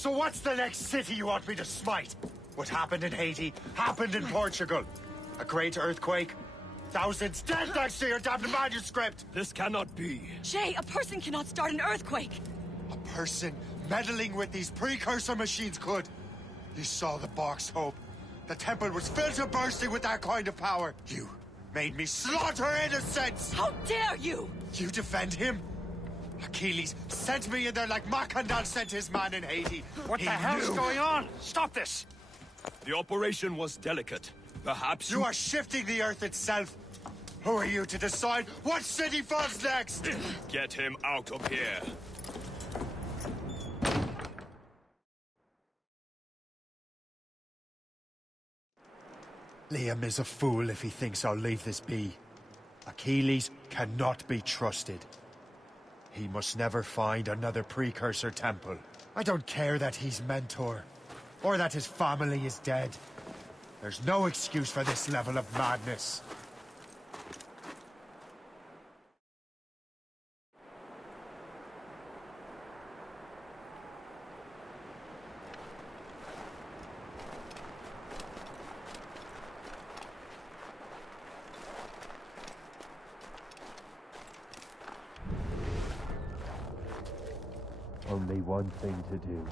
So what's the next city you want me to smite? What happened in Haiti happened in Portugal. A great earthquake. Thousands dead thanks to your damned manuscript! This cannot be. Shay, a person cannot start an earthquake! A person meddling with these precursor machines could. You saw the box, Hope. The temple was filled to bursting with that kind of power. You made me slaughter innocents! How dare you! You defend him? Achilles sent me in there like Macandal sent his man in Haiti. What the hell's going on? Stop this! The operation was delicate. Perhaps You are shifting the earth itself. Who are you to decide what city falls next? Get him out of here. Liam is a fool if he thinks I'll leave this be. Achilles cannot be trusted. He must never find another precursor temple. I don't care that he's mentor, or that his family is dead. There's no excuse for this level of madness. Only one thing to do.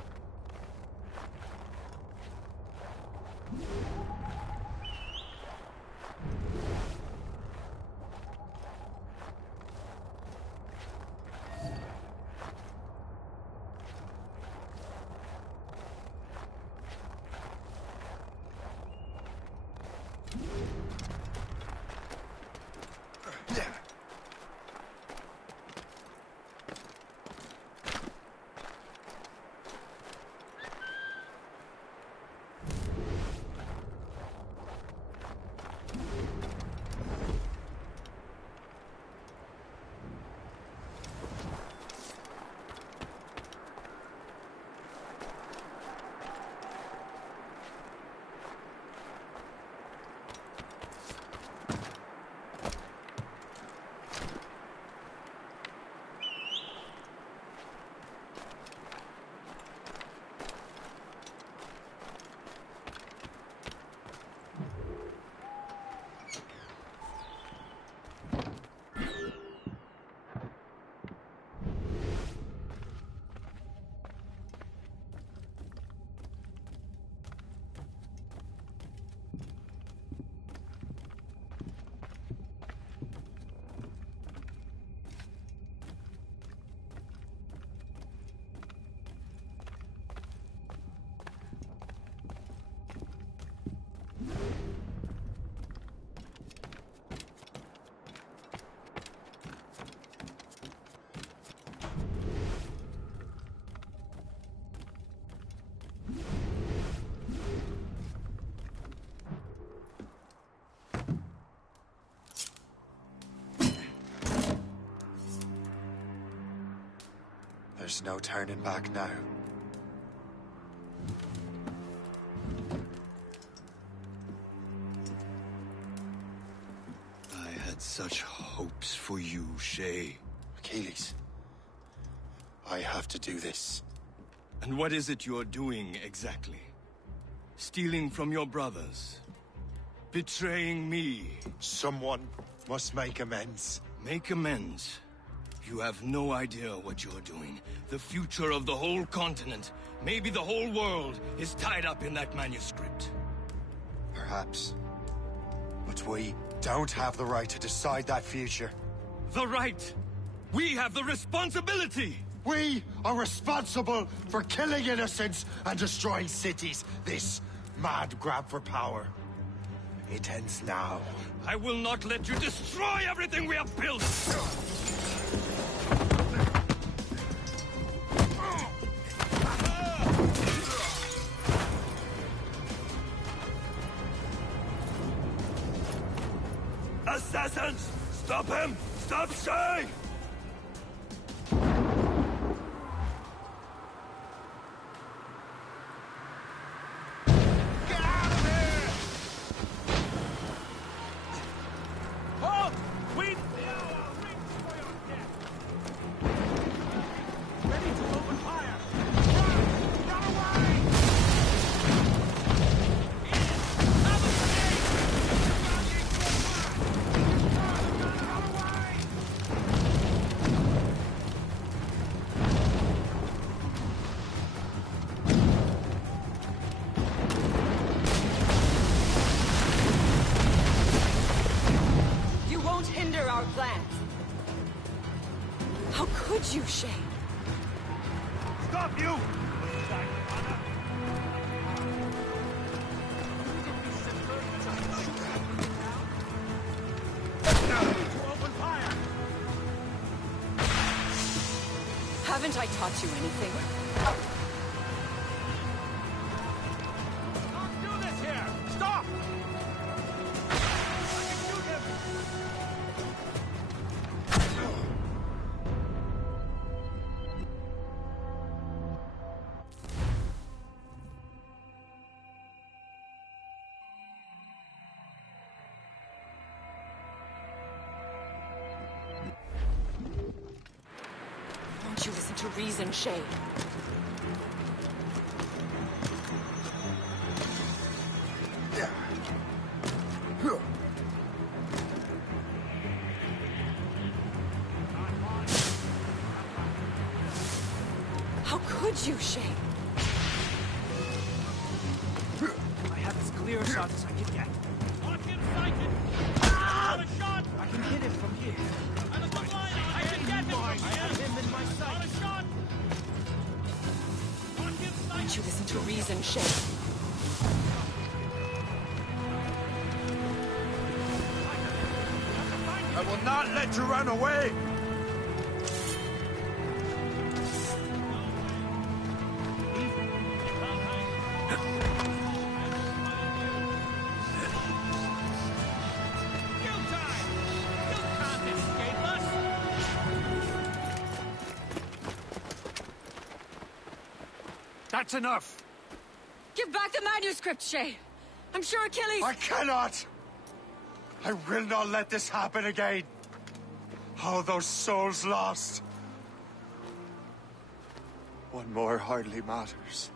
There's no turning back now. I had such hopes for you, Shay. Achilles, I have to do this. And what is it you're doing exactly? Stealing from your brothers? Betraying me? Someone must make amends. Make amends? You have no idea what you're doing. The future of the whole continent, maybe the whole world, is tied up in that manuscript. Perhaps. But we don't have the right to decide that future. The right! We have the responsibility! We are responsible for killing innocents and destroying cities. This mad grab for power. It ends now. I will not let you destroy everything we have built! Assassins! Stop him! Stop Shay! Get out of here! Halt! Wait! Ready to open fire! Run! Run away! How could you, Shay? Stop you! Open fire! Haven't I taught you anything? Don't do this here! Stop! I can shoot him! Won't you listen to reason, Shay? How could you, Shay? I have as clear a shot as I can get. Mark him sighted! Got a shot! I can hit him from here. I look blind! I can get him! I have him in my sight! Got a shot! Mark him sighted! Won't you listen to reason, Shay? I will not let you run away! Kill time! You can't escape us! That's enough! Give back the manuscript, Shay! I'm sure Achilles... I cannot! I will not let this happen again! All those souls lost! One more hardly matters.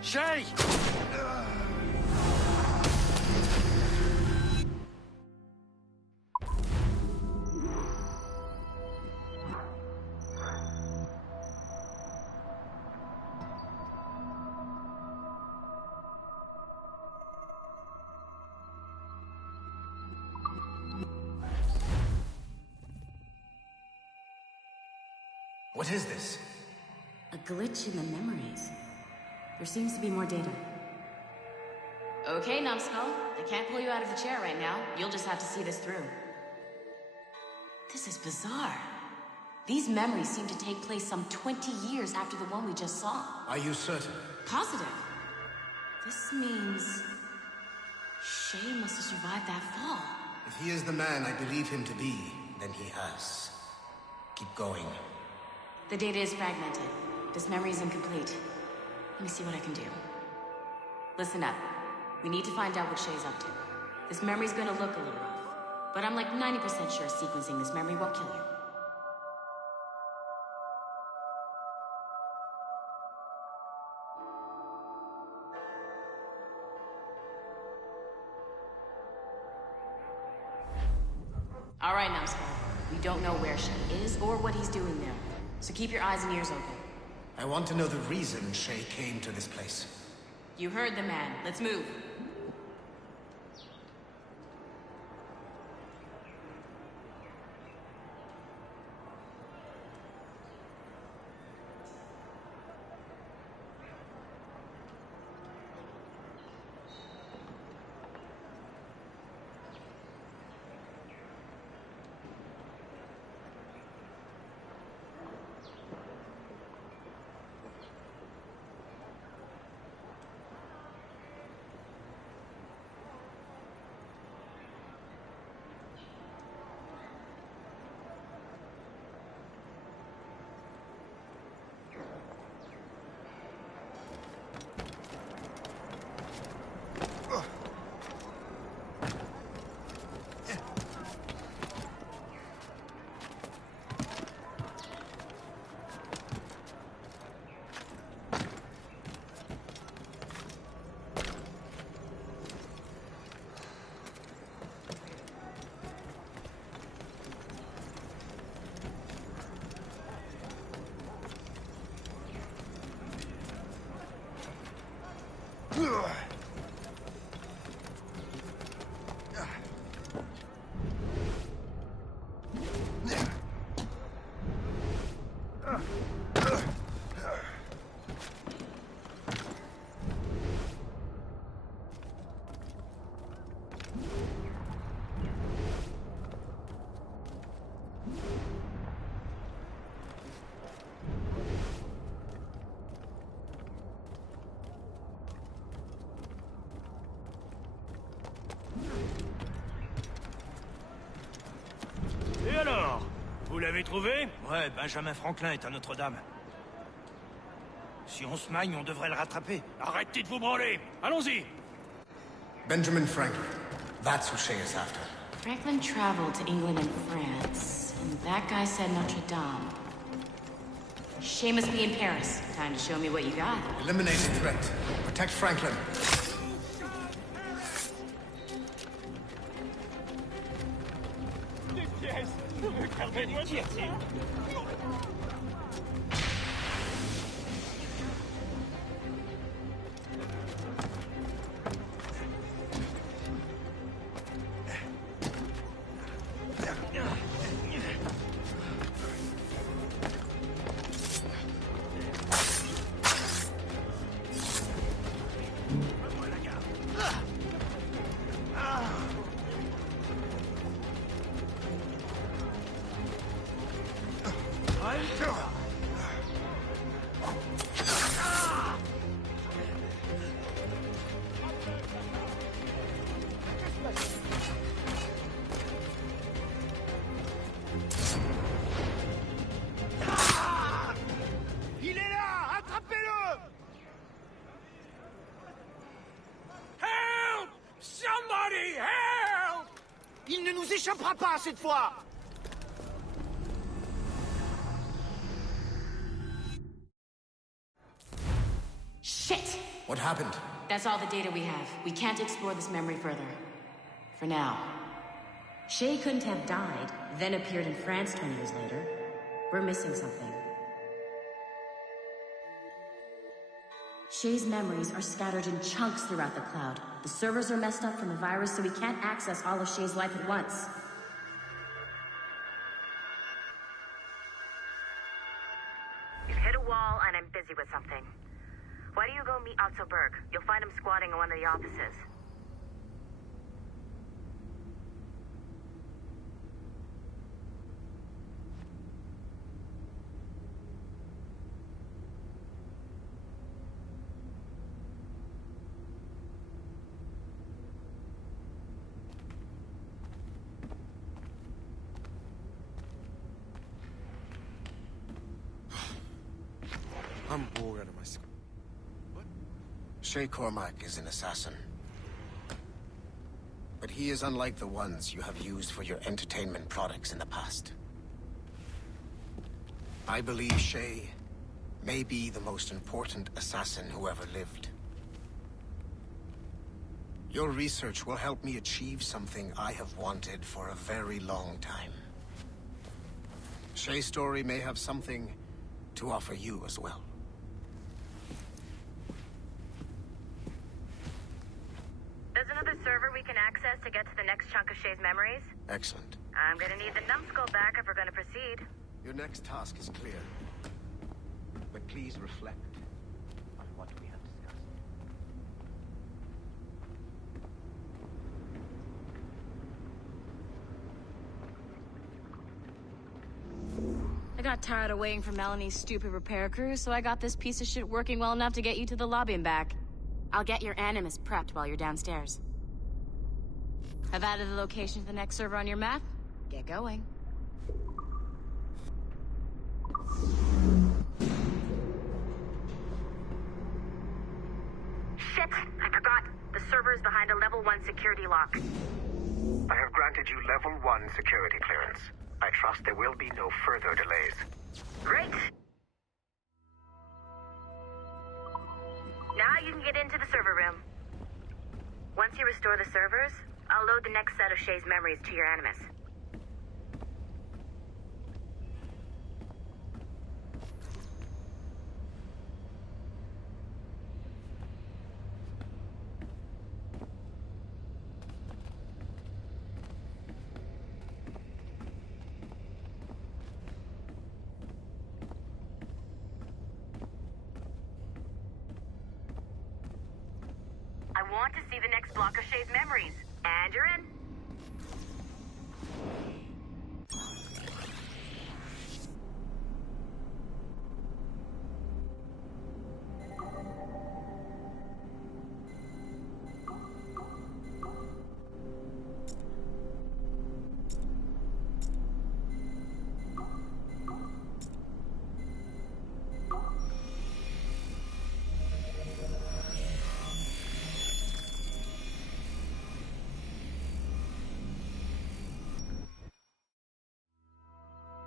Shay! What is this? A glitch in the memories. There seems to be more data. Okay, Numbskull. I can't pull you out of the chair right now. You'll just have to see this through. This is bizarre. These memories seem to take place some 20 years after the one we just saw. Are you certain? Positive. This means... Shay must have survived that fall. If he is the man I believe him to be, then he has. Keep going. The data is fragmented. This memory is incomplete. Let me see what I can do. Listen up. We need to find out what Shay's up to. This memory's gonna look a little rough, but I'm like 90% sure sequencing this memory won't kill you. All right, Numbskull. We don't know where Shay is or what he's doing there. So keep your eyes and ears open. I want to know the reason Shay came to this place. You heard the man. Let's move. Vous l'avez trouvé? Ouais, Benjamin Franklin est à Notre-Dame. Si on se magne, on devrait le rattraper. Arrêtez de vous branler! Allons-y! Benjamin Franklin. That's who Shay is after. Franklin traveled to England and France, and that guy said Notre Dame. Shay must be in Paris. Time to show me what you got. Eliminate the threat. Protect Franklin. Il est là! Attrapez-le! Help! Somebody help! Il ne nous échappera pas cette fois! Shit! What happened? That's all the data we have. We can't explore this memory further. For now. Shay couldn't have died, then appeared in France 20 years later. We're missing something. Shay's memories are scattered in chunks throughout the cloud. The servers are messed up from the virus, so we can't access all of Shay's life at once. You've hit a wall, and I'm busy with something. Why don't you go meet Otto Berg? You'll find him squatting in one of the offices. I'm bored out of my skull. Shay Cormac is an assassin. But he is unlike the ones you have used for your entertainment products in the past. I believe Shay may be the most important assassin who ever lived. Your research will help me achieve something I have wanted for a very long time. Shay's story may have something to offer you as well. There's another server we can access to get to the next chunk of Shay's memories. Excellent. I'm gonna need the numbskull back if we're gonna proceed. Your next task is clear. But please reflect on what we have discussed. I got tired of waiting for Melanie's stupid repair crew, so I got this piece of shit working well enough to get you to the lobby and back. I'll get your Animus prepped while you're downstairs. I've added the location to the next server on your map. Get going. Shit! I forgot. The server is behind a level 1 security lock. I have granted you level 1 security clearance. I trust there will be no further delays. Great! Now you can get into the server room. Once you restore the servers, I'll load the next set of Shay's memories to your Animus. I want to see the next block of Shay's memories. And you're in.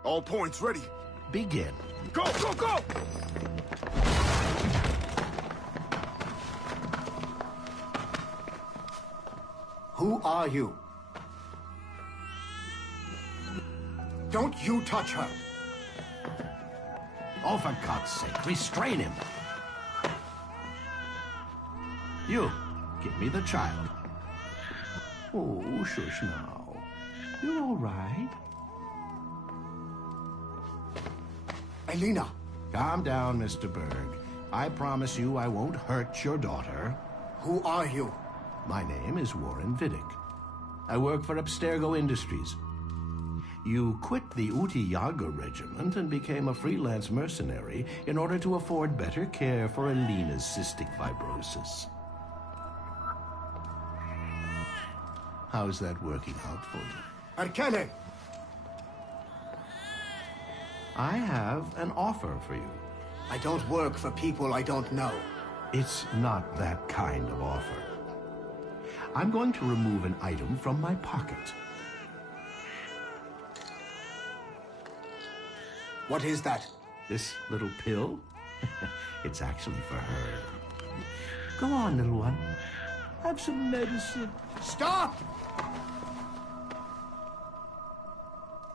All points ready. Begin. Go, go, go! Who are you? Don't you touch her! Oh, for God's sake, restrain him. You, give me the child. Oh, shush now. You're all right. Elena! Calm down, Mr. Berg. I promise you I won't hurt your daughter. Who are you? My name is Warren Vidic. I work for Abstergo Industries. You quit the Uti Yaga regiment and became a freelance mercenary in order to afford better care for Elena's cystic fibrosis. How's that working out for you? Arkane! I have an offer for you. I don't work for people I don't know. It's not that kind of offer. I'm going to remove an item from my pocket. What is that? This little pill? It's actually for her. Go on, little one. Have some medicine. Stop!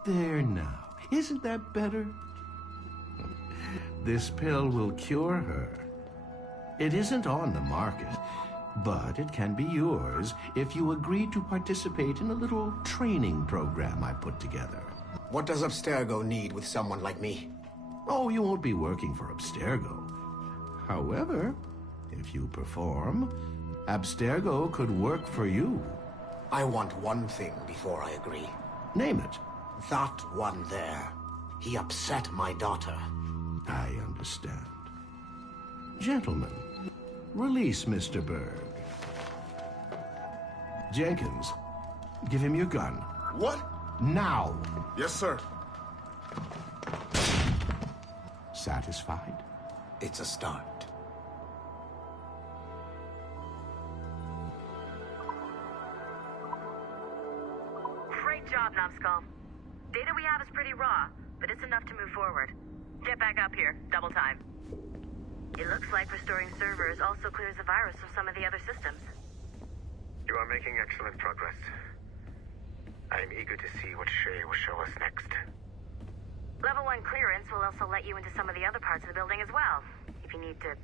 There now. Isn't that better? This pill will cure her. It isn't on the market, but it can be yours if you agree to participate in a little training program I put together. What does Abstergo need with someone like me? Oh, you won't be working for Abstergo. However, if you perform, Abstergo could work for you. I want one thing before I agree. Name it. That one there. He upset my daughter. I understand. Gentlemen, release Mr. Berg. Jenkins, give him your gun. What? Now! Yes, sir. Satisfied? It's a start. Great job, Numbskull. Data we have is pretty raw, but it's enough to move forward. Get back up here. Double time. It looks like restoring servers also clears the virus from some of the other systems. You are making excellent progress. I am eager to see what Shay will show us next. Level 1 clearance will also let you into some of the other parts of the building as well, if you need to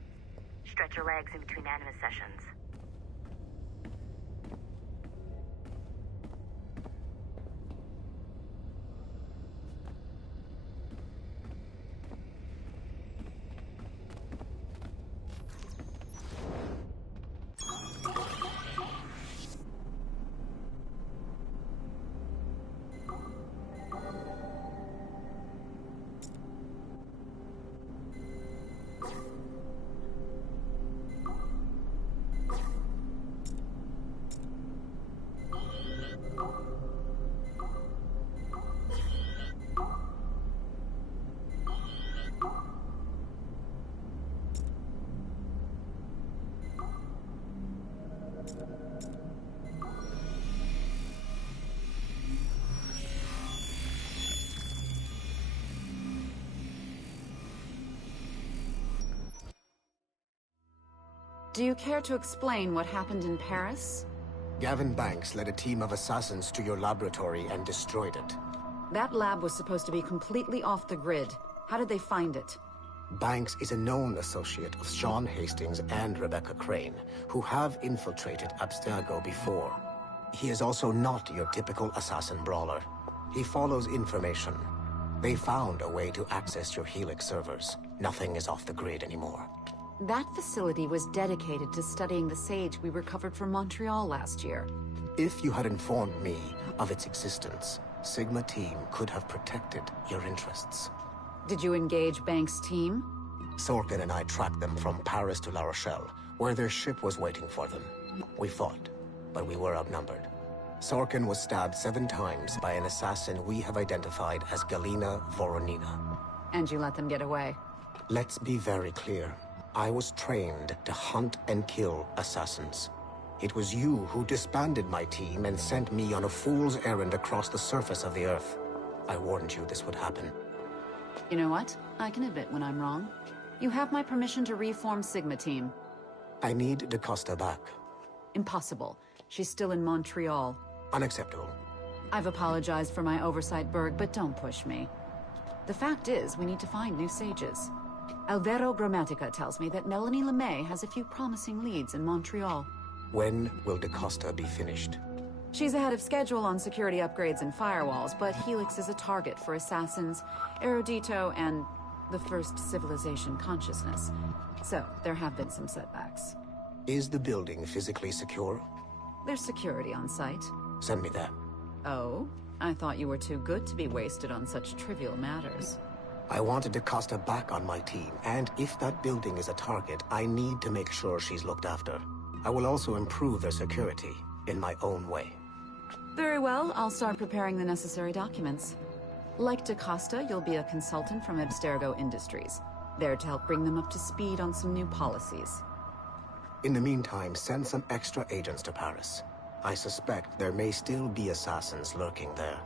stretch your legs in between Animus sessions. Do you care to explain what happened in Paris? Gavin Banks led a team of assassins to your laboratory and destroyed it. That lab was supposed to be completely off the grid. How did they find it? Banks is a known associate of Sean Hastings and Rebecca Crane, who have infiltrated Abstergo before. He is also not your typical assassin brawler. He follows information. They found a way to access your Helix servers. Nothing is off the grid anymore. That facility was dedicated to studying the sage we recovered from Montreal last year. If you had informed me of its existence, Sigma team could have protected your interests. Did you engage Banks' team? Sorkin and I tracked them from Paris to La Rochelle, where their ship was waiting for them. We fought, but we were outnumbered. Sorkin was stabbed 7 times by an assassin we have identified as Galina Voronina. And you let them get away? Let's be very clear. I was trained to hunt and kill assassins. It was you who disbanded my team and sent me on a fool's errand across the surface of the Earth. I warned you this would happen. You know what? I can admit when I'm wrong. You have my permission to reform Sigma Team. I need DaCosta back. Impossible. She's still in Montreal. Unacceptable. I've apologized for my oversight, Berg, but don't push me. The fact is, we need to find new sages. Alvaro Grammatica tells me that Melanie LeMay has a few promising leads in Montreal. When will DaCosta be finished? She's ahead of schedule on security upgrades and firewalls, but Helix is a target for assassins, Erudito, and the First Civilization consciousness. So, there have been some setbacks. Is the building physically secure? There's security on site. Send me there. Oh? I thought you were too good to be wasted on such trivial matters. I wanted DaCosta back on my team, and if that building is a target, I need to make sure she's looked after. I will also improve their security, in my own way. Very well, I'll start preparing the necessary documents. Like DaCosta, you'll be a consultant from Abstergo Industries, there to help bring them up to speed on some new policies. In the meantime, send some extra agents to Paris. I suspect there may still be assassins lurking there.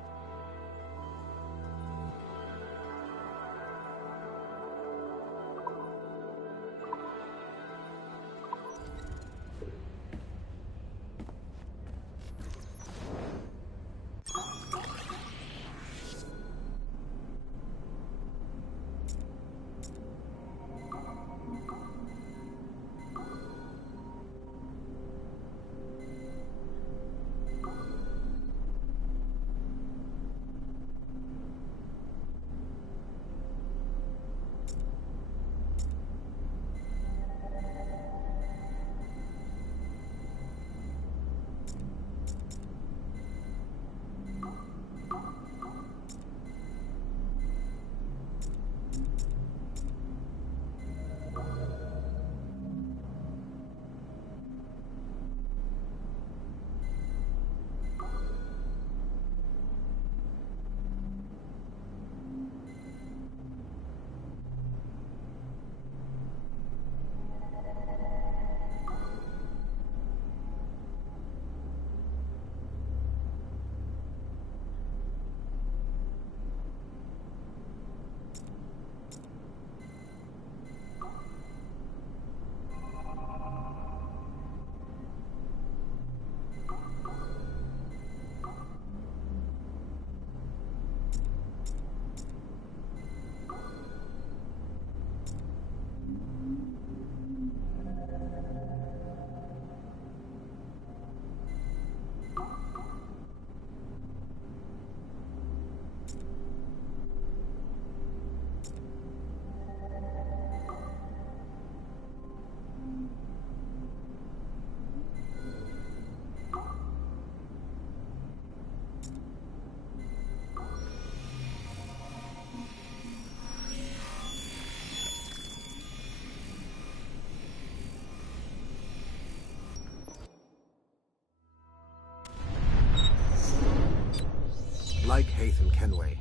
Like Haytham Kenway,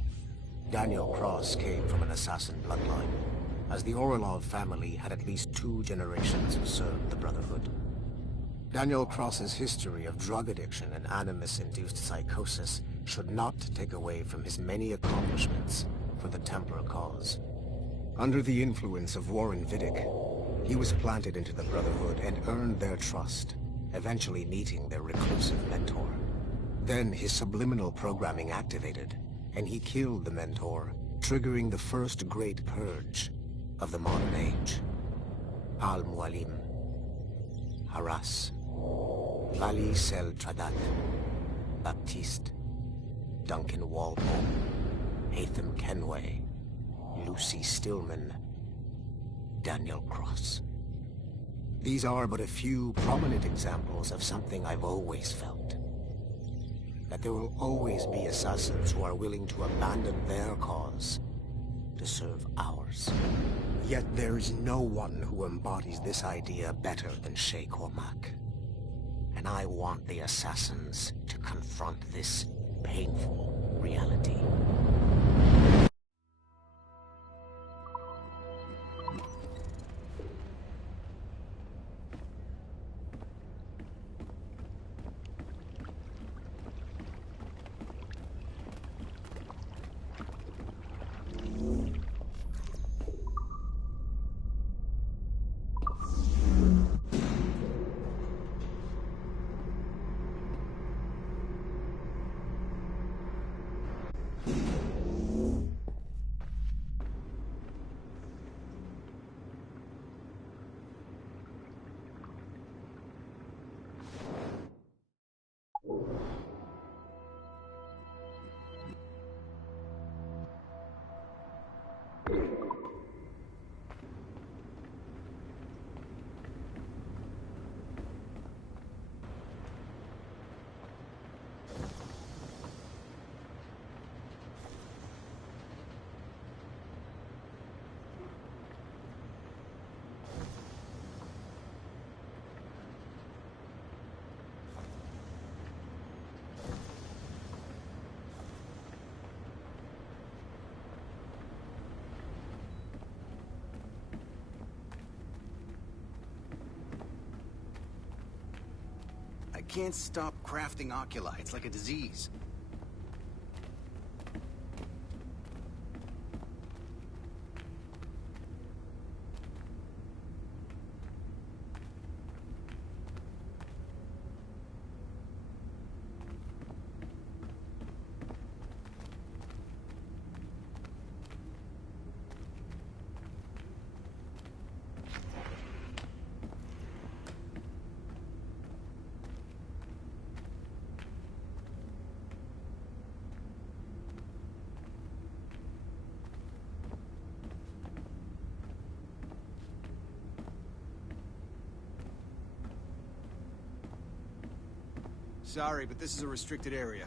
Daniel Cross came from an assassin bloodline, as the Orlov family had at least 2 generations served the Brotherhood. Daniel Cross's history of drug addiction and animus-induced psychosis should not take away from his many accomplishments for the Templar cause. Under the influence of Warren Vidic, he was planted into the Brotherhood and earned their trust, eventually meeting their reclusive mentor. Then his subliminal programming activated, and he killed the mentor, triggering the first great purge of the modern age. Al-Mualim, Haras, Vali Sel Tradat, Baptiste, Duncan Walpole, Haytham Kenway, Lucy Stillman, Daniel Cross. These are but a few prominent examples of something I've always felt. That there will always be assassins who are willing to abandon their cause to serve ours. Yet there is no one who embodies this idea better than Shay Cormac. And I want the assassins to confront this painful reality. can't stop crafting oculi. It's like a disease. Sorry, but this is a restricted area.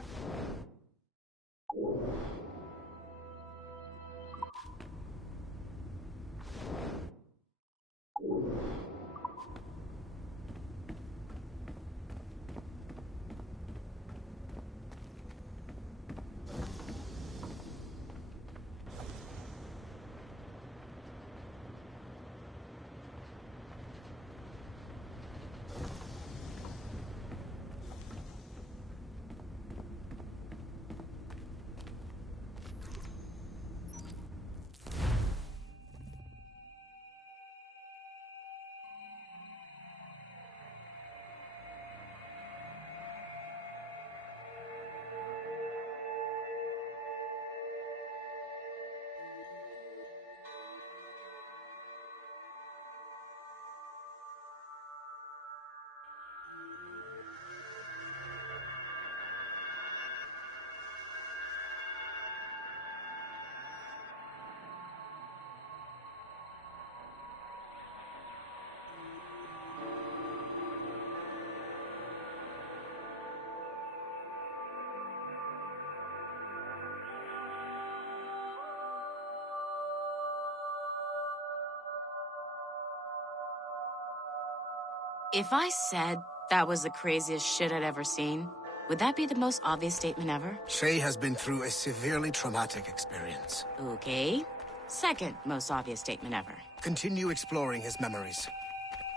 If I said that was the craziest shit I'd ever seen, would that be the most obvious statement ever? Shay has been through a severely traumatic experience. Okay. Second most obvious statement ever. Continue exploring his memories.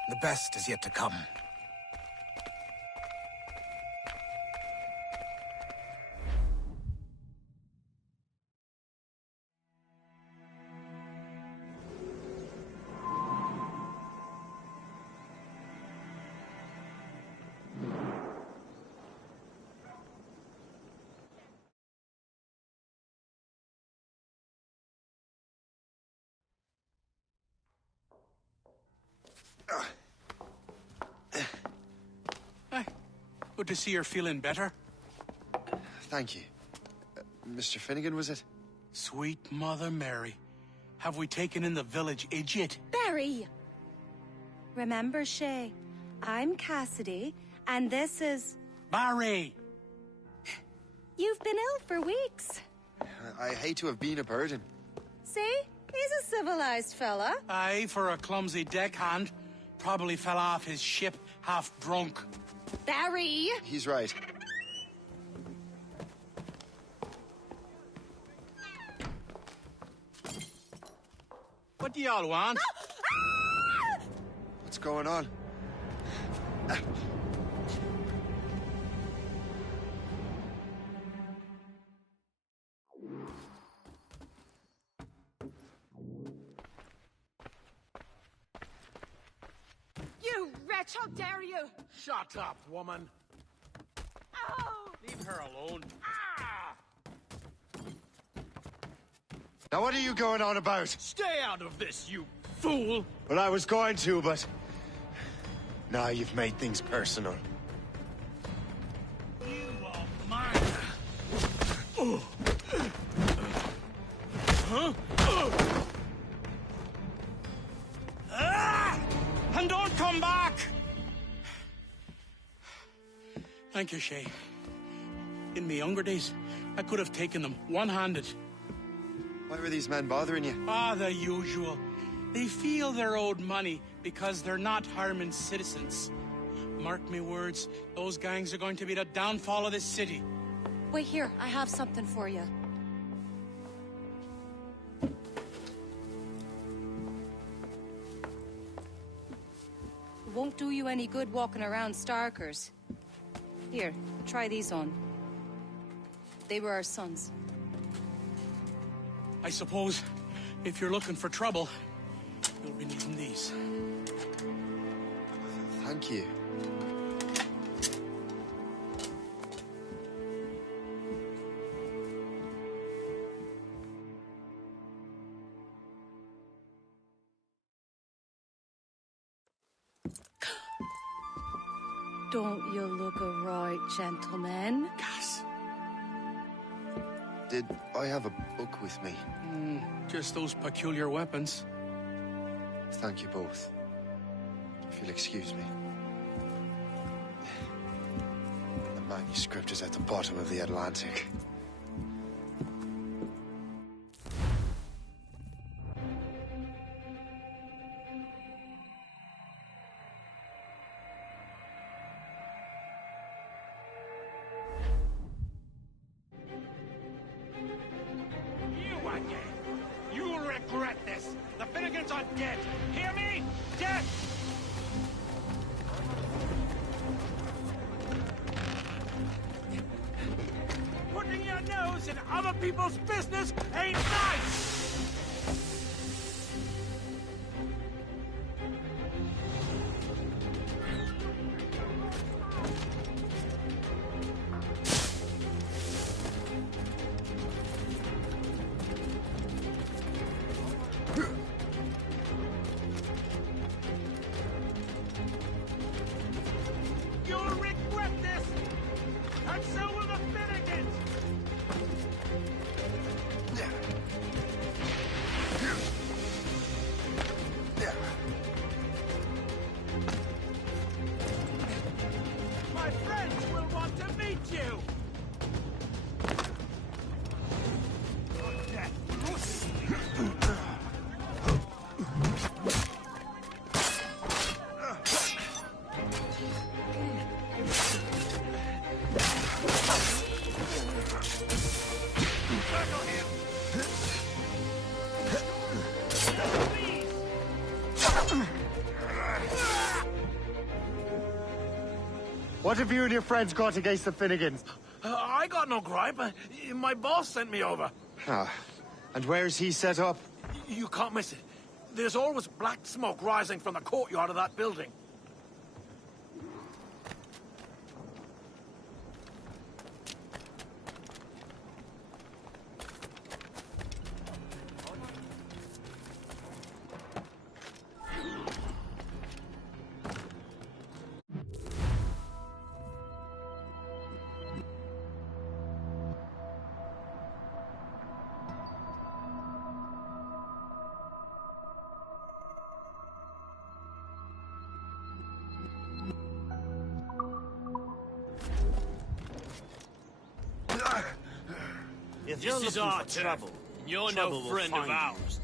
The best is yet to come. Good to see you're feeling better. Thank you. Mr. Finnegan, was it? Sweet Mother Mary. Have we taken in the village idiot? Barry! Remember, Shay, I'm Cassidy, and this is... Barry! You've been ill for weeks. I hate to have been a burden. See? He's a civilized fella. Aye, for a clumsy deckhand. Probably fell off his ship half drunk. Barry! He's right. What do y'all want? What's going on? You wretch, how dare you! Shut up, woman. Oh! Leave her alone. Now what are you going on about? Stay out of this, you fool! Well, I was going to, but... now you've made things personal. You are mine! Huh? And don't come back! Thank you, Shay. In my younger days, I could have taken them one-handed. Why were these men bothering you? Ah, the usual. They feel they're owed money because they're not Harmon citizens. Mark me words, those gangs are going to be the downfall of this city. Wait here, I have something for you. It won't do you any good walking around Starkers. Here, try these on. They were our sons. I suppose, if you're looking for trouble, you'll be needing these. Thank you. Don't you look a right, gentlemen? Gas. Did I have a book with me? Just those peculiar weapons. Thank you both. If you'll excuse me. The manuscript is at the bottom of the Atlantic. You again! You'll regret this! The Finnegans are dead! Hear me? Dead! Putting your nose in other people's business ain't nice! You'll regret this! And so will the Finnegans! My friends will want to meet you! What have you and your friends got against the Finnegans? I got no gripe. My boss sent me over. Ah, and where's he set up? You can't miss it. There's always black smoke rising from the courtyard of that building. If this is our trouble, you're no friend of ours.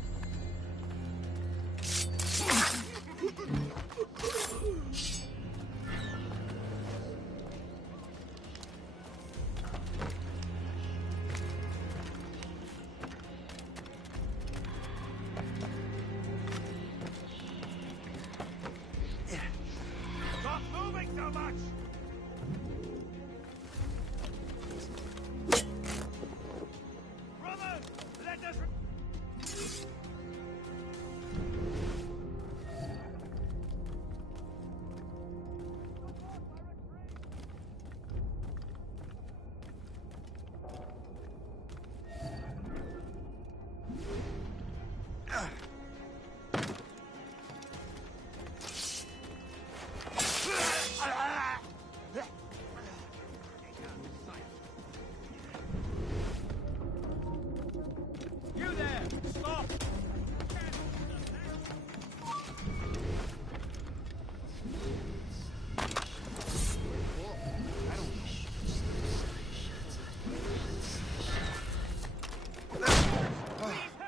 Stop moving so much! Brother, let us... You there! Stop!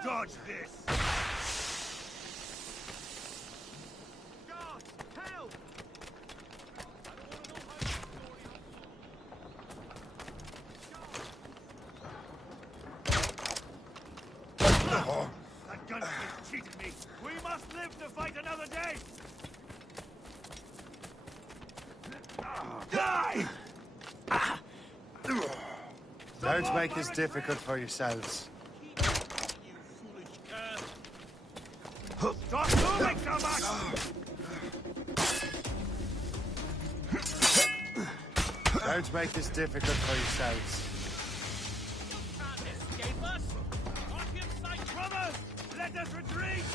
Dodge this! Guards, help! That gun cheated me. We must live to fight another day. Die! Don't make this difficult for yourselves. Stop moving so much! Don't make this difficult for yourselves. You can't escape us! On your sight, brothers! Let us retreat!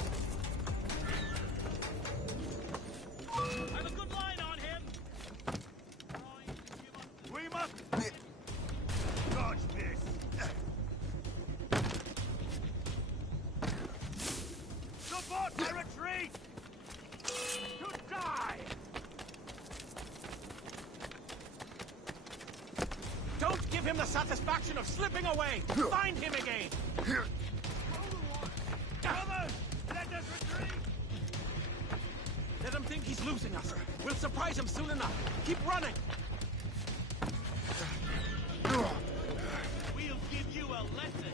I have a good line on him! We must... dodge this! Support my retreat! To die! Don't give him the satisfaction of slipping away! Find him again! Brothers, let us retreat! Let him think he's losing us. We'll surprise him soon enough. Keep running! We'll give you a lesson!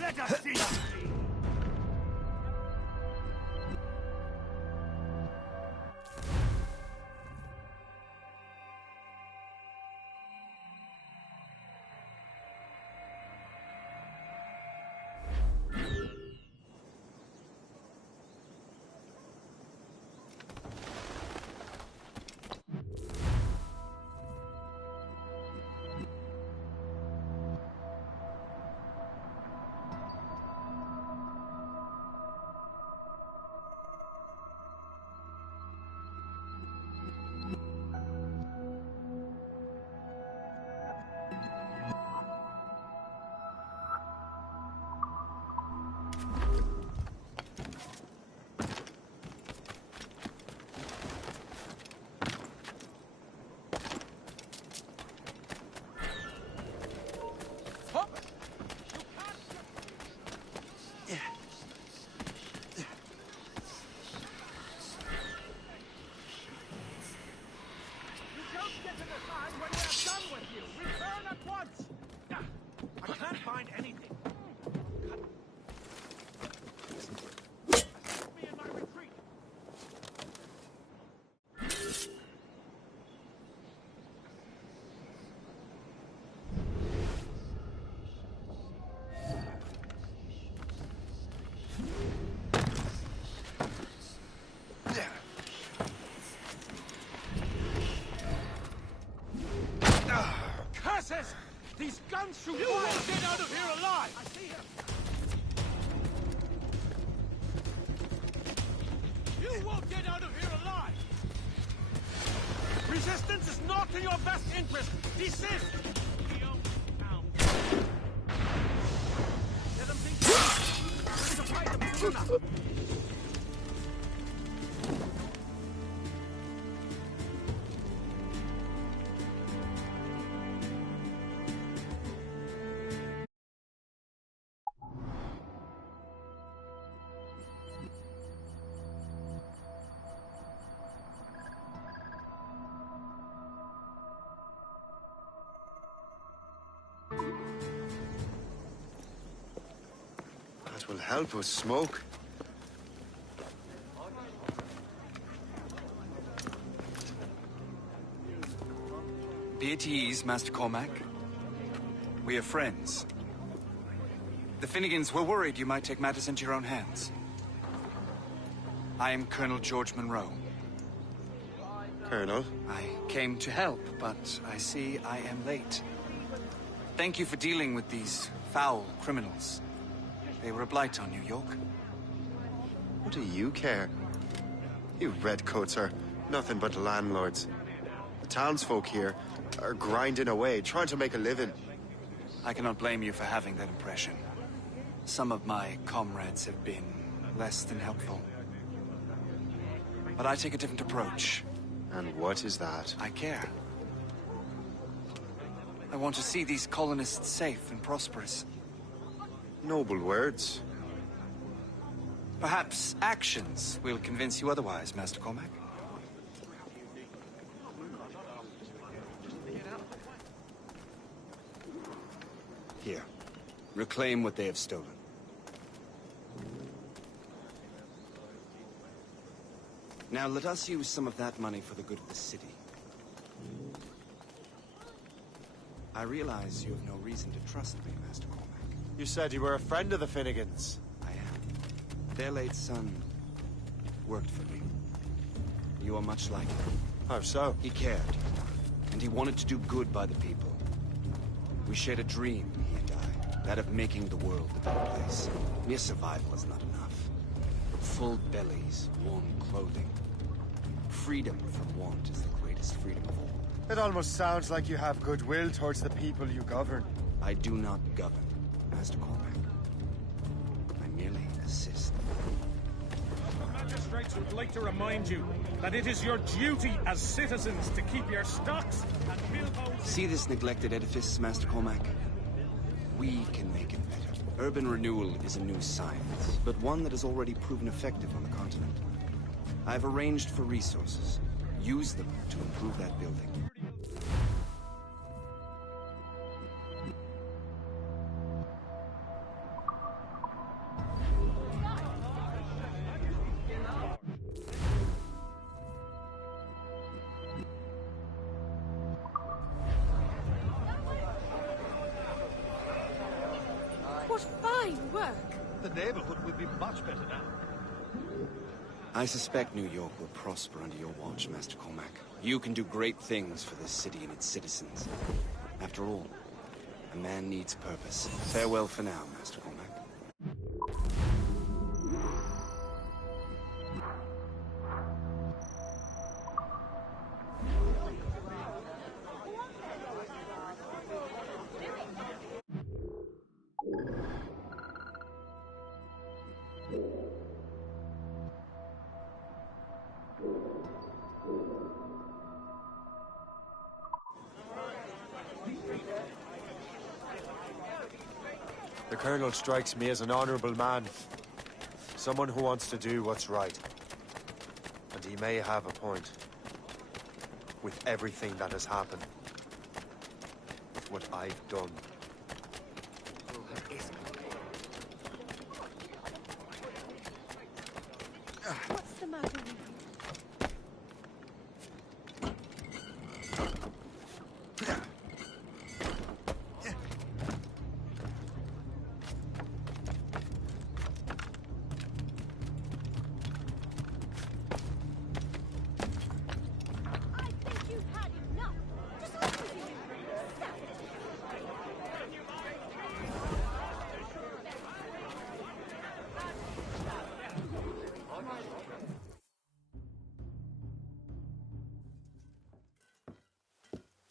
Let us see! These guns shoot fire! You won't get out of here alive! I see him! You won't get out of here alive! Resistance is not in your best interest! Desist! Let them think you're to fight them soon enough! That will help us smoke. Be at ease, Master Cormac. We are friends. The Finnegans were worried you might take matters into your own hands. I am Colonel George Monroe. Colonel? I came to help, but I see I am late. Thank you for dealing with these foul criminals. They were a blight on New York. What do you care? You redcoats are nothing but landlords. The townsfolk here are grinding away, trying to make a living. I cannot blame you for having that impression. Some of my comrades have been less than helpful. But I take a different approach. And what is that? I care. I want to see these colonists safe and prosperous. Noble words. Perhaps actions will convince you otherwise, Master Cormac. Here. Reclaim what they have stolen. Now let us use some of that money for the good of the city. I realize you have no reason to trust me, Master Cormac. You said you were a friend of the Finnegans. I am. Their late son worked for me. You are much like him. How so? He cared, and he wanted to do good by the people. We shared a dream, he and I, that of making the world a better place. Mere survival is not enough. Full bellies, warm clothing. Freedom from want is the greatest freedom of all. It almost sounds like you have goodwill towards the people you govern. I do not govern, Master Cormac. I merely assist. The magistrates would like to remind you that it is your duty as citizens to keep your stocks and millposts... See this neglected edifice, Master Cormac? We can make it better. Urban renewal is a new science, but one that has already proven effective on the continent. I've arranged for resources. Use them to improve that building. What fine work! The neighborhood will be much better now. I suspect New York will prosper under your watch, Master Cormac. You can do great things for this city and its citizens. After all, a man needs purpose. Farewell for now, Master Cormac. The Colonel strikes me as an honorable man. Someone who wants to do what's right. And he may have a point. With everything that has happened. With what I've done. What's the matter with you?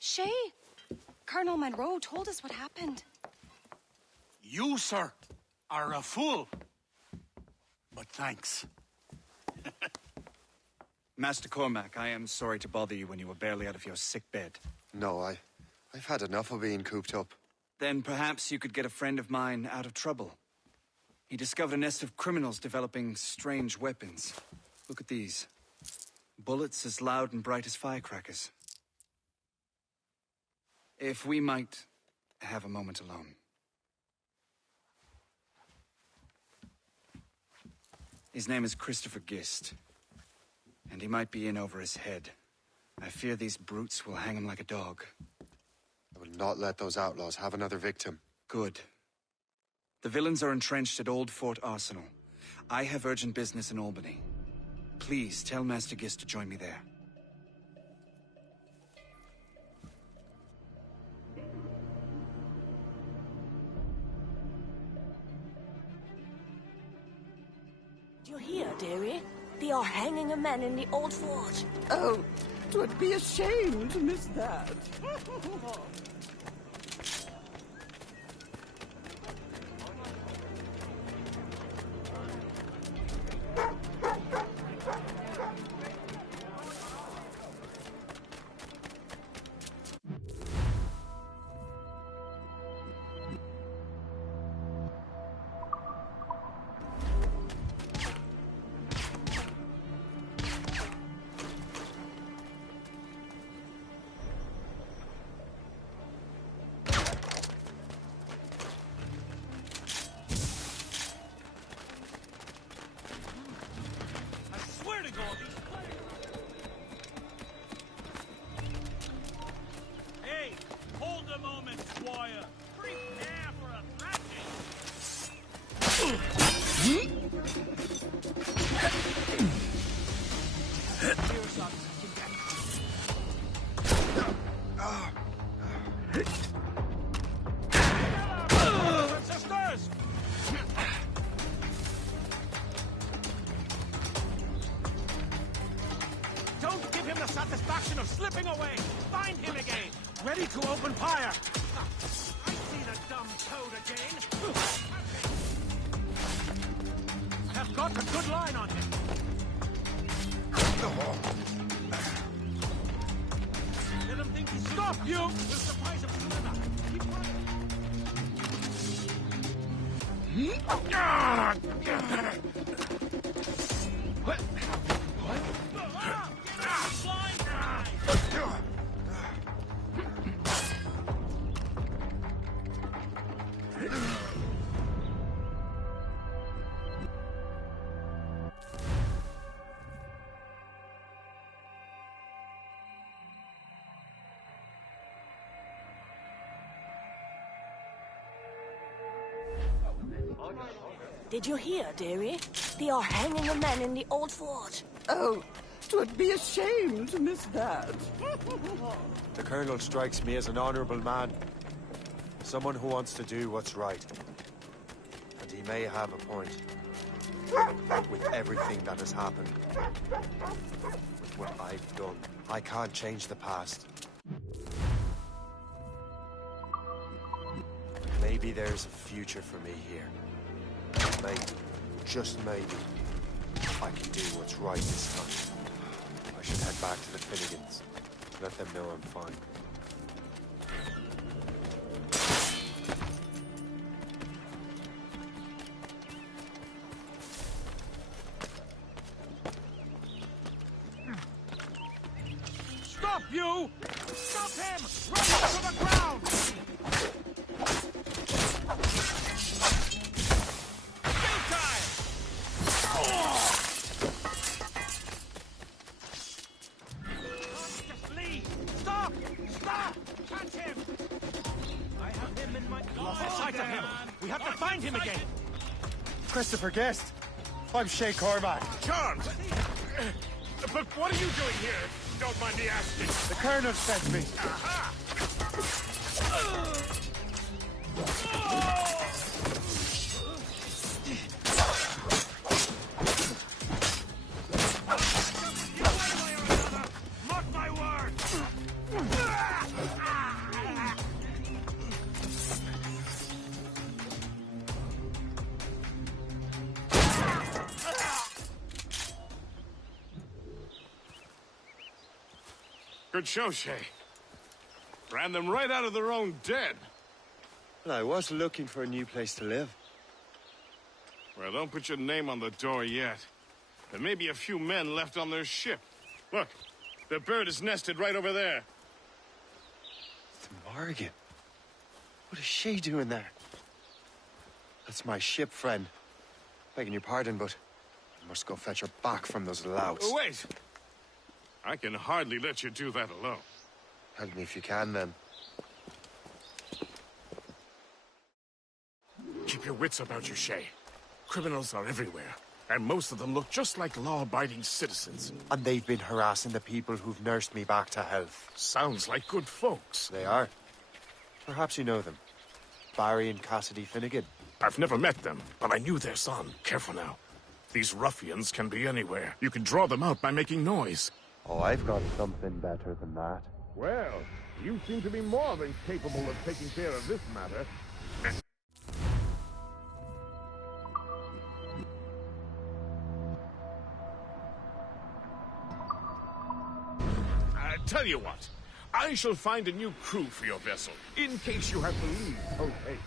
Shay, Colonel Monroe told us what happened. You, sir, are a fool. But thanks. Master Cormac, I am sorry to bother you when you were barely out of your sick bed. No, I've had enough of being cooped up. Then perhaps you could get a friend of mine out of trouble. He discovered a nest of criminals developing strange weapons. Look at these. Bullets as loud and bright as firecrackers. If we might have a moment alone. His name is Christopher Gist. And he might be in over his head. I fear these brutes will hang him like a dog. I will not let those outlaws have another victim. Good. The villains are entrenched at Old Fort Arsenal. I have urgent business in Albany. Please tell Master Gist to join me there. Do you hear, dearie? They are hanging a man in the old fort. Oh, 'twould be a shame to miss that. all these Hey, hold a moment, Squire. Prepare for a thrashing. Here, son. Sisters! Don't give him the satisfaction of slipping away! Find him again! Ready to open fire! I see the dumb toad again! Have got a good line on him! Let him think he's... Stop, you! We'll surprise him soon enough! Keep running! What? Did you hear, dearie? They are hanging a man in the old fort. Oh, 'twould be a shame to miss that. The Colonel strikes me as an honorable man. Someone who wants to do what's right. And he may have a point. With everything that has happened. With what I've done. I can't change the past. Maybe there's a future for me here. Maybe, just maybe, I can do what's right this time. I should head back to the Finnegans. Let them know I'm fine. Stop, you! Stop him! Run him to the ground! Christopher Guest. I'm Shay Cormac. Charles! But what are you doing here? Don't mind me asking. The Colonel sent me. Aha! Mark my word! Good show, Shay. Ran them right out of their own den. Well, I was looking for a new place to live. Well, don't put your name on the door yet. There may be a few men left on their ship. Look, the bird is nested right over there. The Morrigan. What is she doing there? That's my ship, friend. Begging your pardon, but I must go fetch her back from those louts. Oh, wait! I can hardly let you do that alone. Help me if you can, then. Keep your wits about you, Shay. Criminals are everywhere, and most of them look just like law-abiding citizens. And they've been harassing the people who've nursed me back to health. Sounds like good folks. They are. Perhaps you know them. Barry and Cassidy Finnegan. I've never met them, but I knew their son. Careful now. These ruffians can be anywhere. You can draw them out by making noise. Oh, I've got something better than that. Well, you seem to be more than capable of taking care of this matter. Tell you what, I shall find a new crew for your vessel, in case you have to leave. Okay.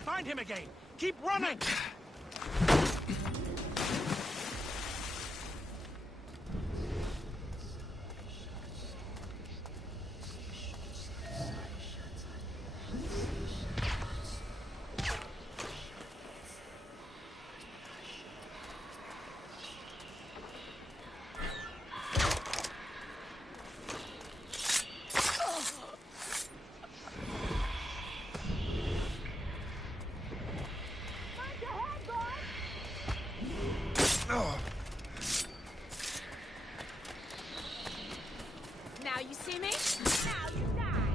can find him again. Keep running! Now you see me? Now you die!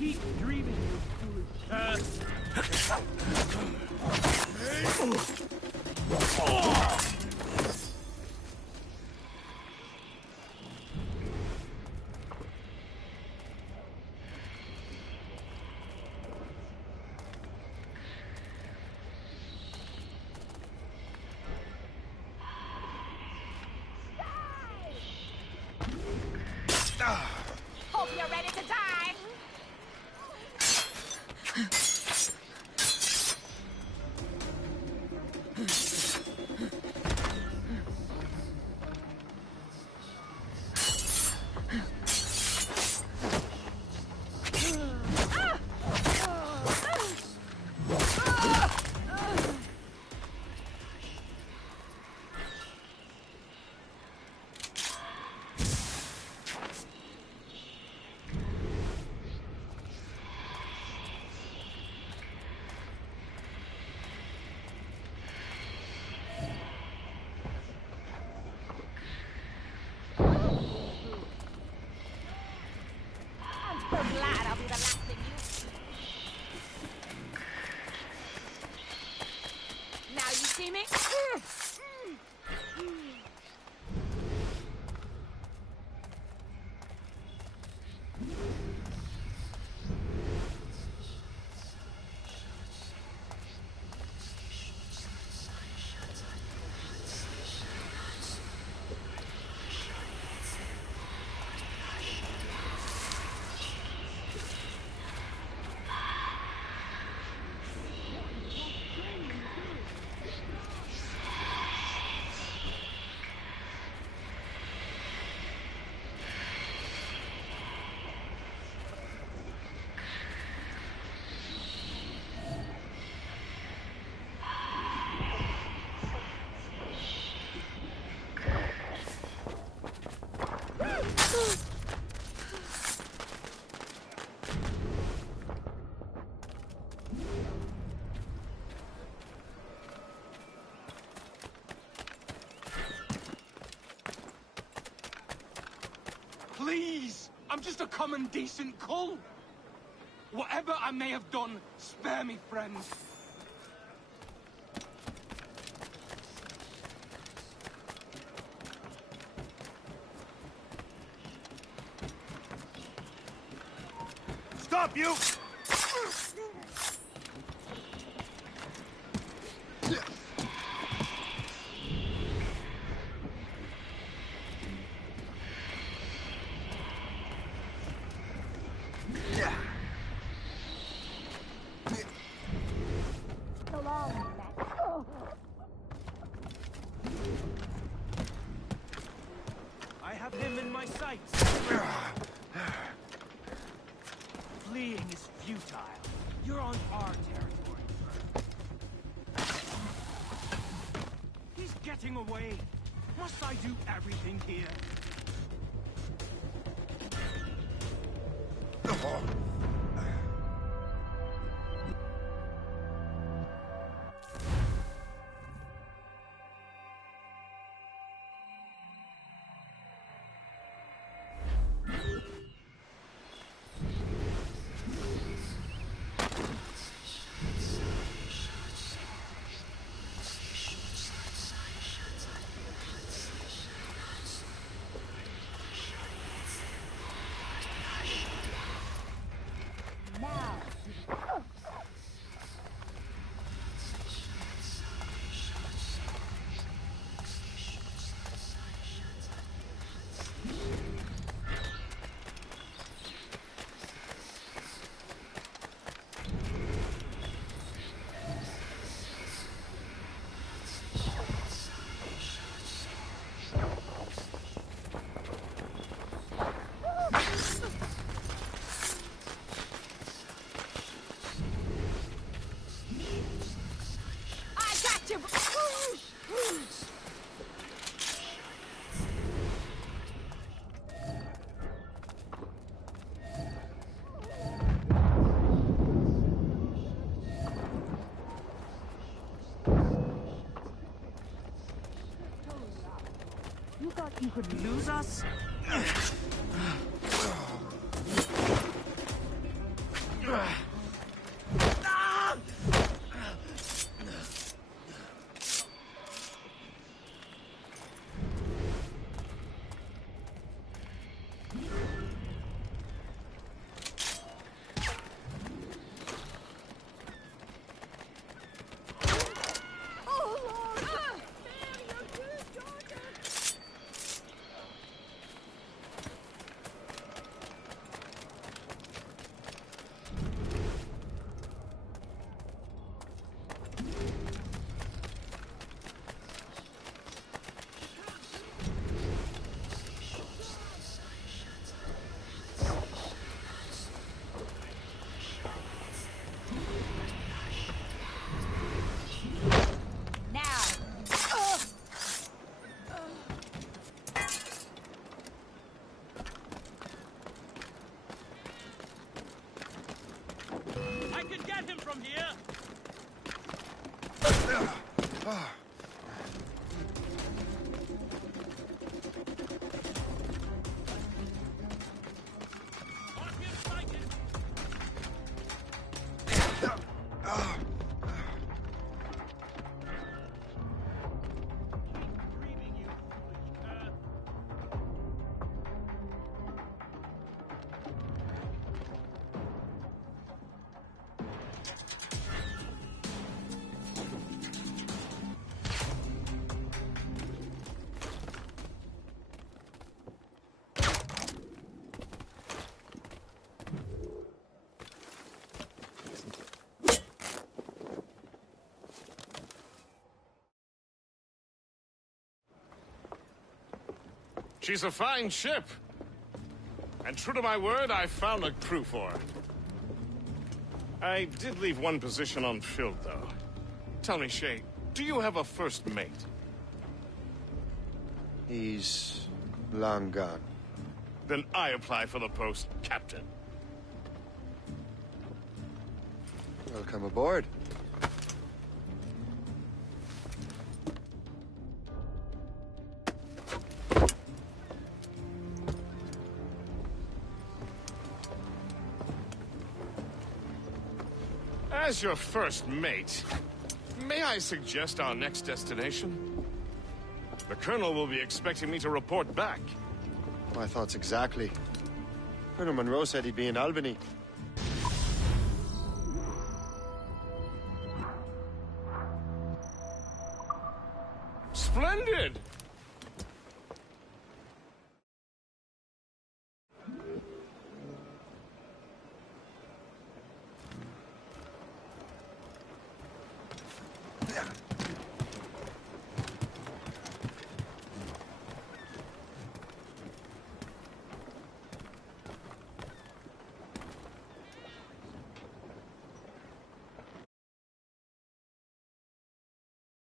Keep dreaming, you foolish Hope you're ready to die! I'm so glad I'll be the last thing you see. Now you see me? I'm just a common, decent cull. Whatever I may have done, spare me, friend. Stop, you! I have him in my sights. Fleeing is futile. You're on our territory. He's getting away. Must I do everything here? You thought you could lose us? From here. She's a fine ship. And true to my word, I found a crew for her. I did leave one position unfilled, though. Tell me, Shay, do you have a first mate? He's long gone. Then I apply for the post, Captain. Welcome aboard. As your first mate, may I suggest our next destination? The Colonel will be expecting me to report back. My thoughts exactly. Colonel Monroe said he'd be in Albany. Splendid!